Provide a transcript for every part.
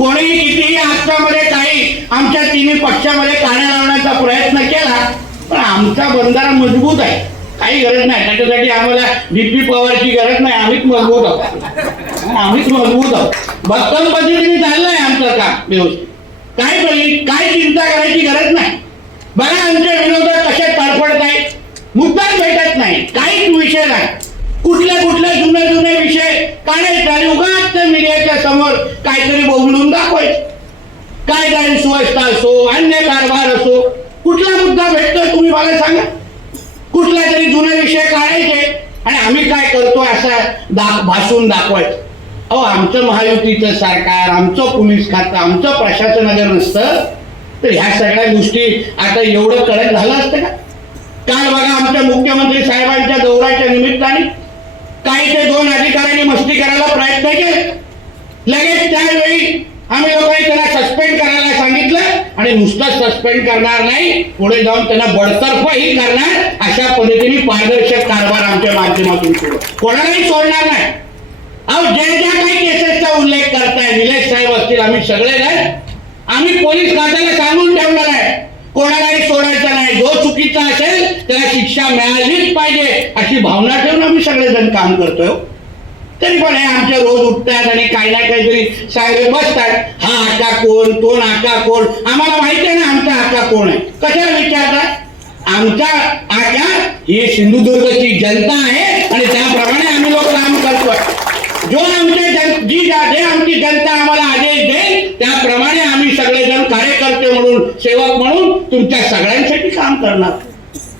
कोणीही कितीही आजच्यामध्ये काही आमच्या तिन्ही पक्षामध्ये काण्या लावण्याचा प्रयत्न केला पण आमचा बंधारा मजबूत आहे. काही गरज नाही. त्याच्यासाठी आम्हाला डीपी पवारची गरज नाही. आम्हीच मजबूत आहोत. आम्हीच मजबूत आहोत. भक्कम पद्धतीने चाललंय आमचं काम व्यवस्थित. काय बोलली काय चिंता करायची गरज नाही. बघा आमच्या विरोधात कसे तडफडत आहेत. मुद्दाच भेटत नाही. काहीच विषय नाही. कुठल्या कुठल्या जुने जुने विषय काढायचा आणि उगाच मीडिया समोर काहीतरी बोलून दाखवायचं. काय काय सुव्यवस्था असो अन्य कारभार असो कुठला मुद्दा भेटतोय तुम्ही मला सांगा? कुठला तरी जुने विषय काढायचे आणि आम्ही काय करतोय असं दाख भासून दाखवायचं. अहो आमचं महायुतीचं सरकार आमचं पोलीस खातं आमचं प्रशासन अगर नसतं तर ह्या सगळ्या गोष्टी आता एवढं कडक झालं असतं का? काल बघा आमच्या मुख्यमंत्री साहेबांच्या दौऱ्याच्या निमित्ताने काही ते दोन अधिकाऱ्यांनी मस्ती करायला प्रयत्न केले. लगेच त्यावेळी आम्ही लोकांनी त्याला सस्पेंड करायला सांगितलं आणि नुसतं सस्पेंड करणार नाही पुढे जाऊन त्यांना बडतर्फही करणार अशा पद्धतीने पारदर्शक कारभार आमच्या माध्यमातून सुरू. कोणालाही सोडणार नाही. अहो ज्या ज्या काही केसेसचा उल्लेख करताय निलेश साहेब असतील आम्ही सगळे आम्ही पोलीस खात्याला सांगून ठेवणार आहे. कोणालाही सोडायचा नाही. जो चुकीचा असेल त्याला शिक्षा मिळालीच पाहिजे अशी भावना ठेवून आम्ही सगळेजण काम करतोय. तरी पण हे आमचे रोज उठतात आणि काही ना काहीतरी साहेब बसतात. हा आका कोण कोण नाका कोण? आम्हाला माहिती आहे ना आमचा आका कोण आहे. कशाला विचारतात? आमचा आका ही सिंधुदुर्गची जनता आहे आणि त्याप्रमाणे आम्ही लोक काम करतोय. जो आमचे जन जी जे आमची जनता आम्हाला आदेश देईल त्याप्रमाणे आम्ही सगळेजण कार्यकर्ते म्हणून सेवक म्हणून तुमच्या सगळ्यांसाठी काम करणार.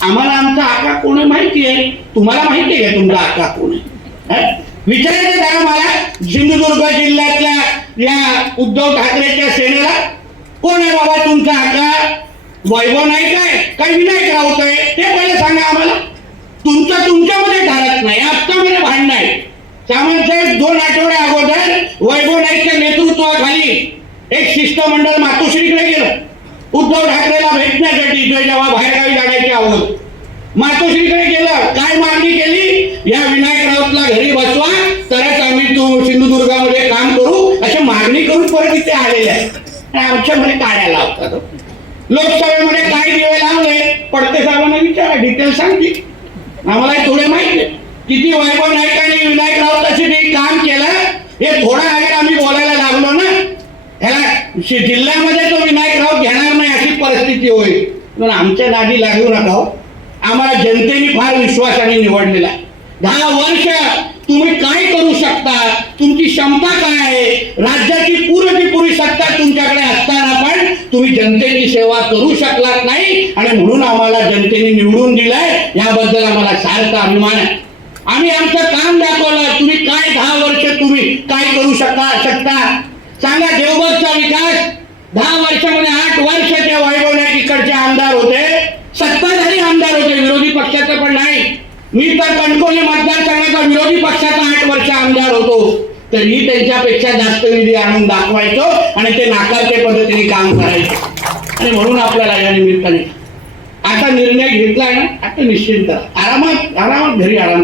आम्हाला आमचा आका कोण आहे माहिती आहे? तुम्हाला माहिती आहे तुमचा आका कोण आहे? विचारायचं जरा मला? सिंधुदुर्ग जिल्ह्यातल्या या उद्धव ठाकरेच्या सेनेला? कोण आहे बाबा तुमचा आता? वैभव नाही काय काय विनायक राऊत आहे ते पहिले सांगा आम्हाला. तुमचं तुमच्यामध्ये ठरत नाही आत्तामध्ये भांडण आहे सामंतसाहेब दोन आठवडे अगोदर वैभव नाईकच्या नेतृत्वाखाली एक शिष्टमंडळ मातोश्रीकडे गेलं. उद्धव ठाकरेला भेटण्यासाठी जेव्हा बाहेरगावी जाण्याची आवड. मातोश्रीकडे गेलं. काय मागणी या विनायक राऊतला घरी बसवा तरच आम्ही तू सिंधुदुर्गामध्ये काम करू अशी मागणी करून परत इथे आलेले आहे आमच्यामध्ये काढायला लावतात. लोकसभेमध्ये काय दिवे लावले पडते साहेबांना विचारा डिटेल सांगतील आम्हाला थोडे माहिती किती वैभव नायकांनी विनायक राऊताशी ते काम केलं हे थोडं अगर आम्ही बोलायला लागलो ना. ह्याला शि- जिल्ह्यामध्ये तो विनायक राऊत घेणार नाही अशी परिस्थिती होईल. पण आमच्या नादी लागू नका हो. आम्हाला जनतेने फार विश्वासाने निवडलेला आहे. दहा वर्ष तुम्ही काय करू शकता? तुमची क्षमता काय आहे? राज्याची पूर्ण पुरी सत्ता तुमच्याकडे असताना पण तुम्ही जनतेची सेवा करू शकलात नाही आणि म्हणून आम्हाला जनतेने निवडून दिलंय. याबद्दल आम्हाला सारखा अभिमान आहे. आम्ही आमचं काम दाखवलं. तुम्ही काय दहा वर्ष तुम्ही काय करू शकता शकता? सांगा देवबागचा विकास. दहा वर्षामध्ये तरीही त्यांच्यापेक्षा जास्त निधी आणून दाखवायचो आणि ते नाकारते पद्धतीने काम करायचं. आणि म्हणून आपल्याला या निमित्ताने आता निर्णय घेतलाय ना आता निश्चिंत. आरामात आरामात घरी आराम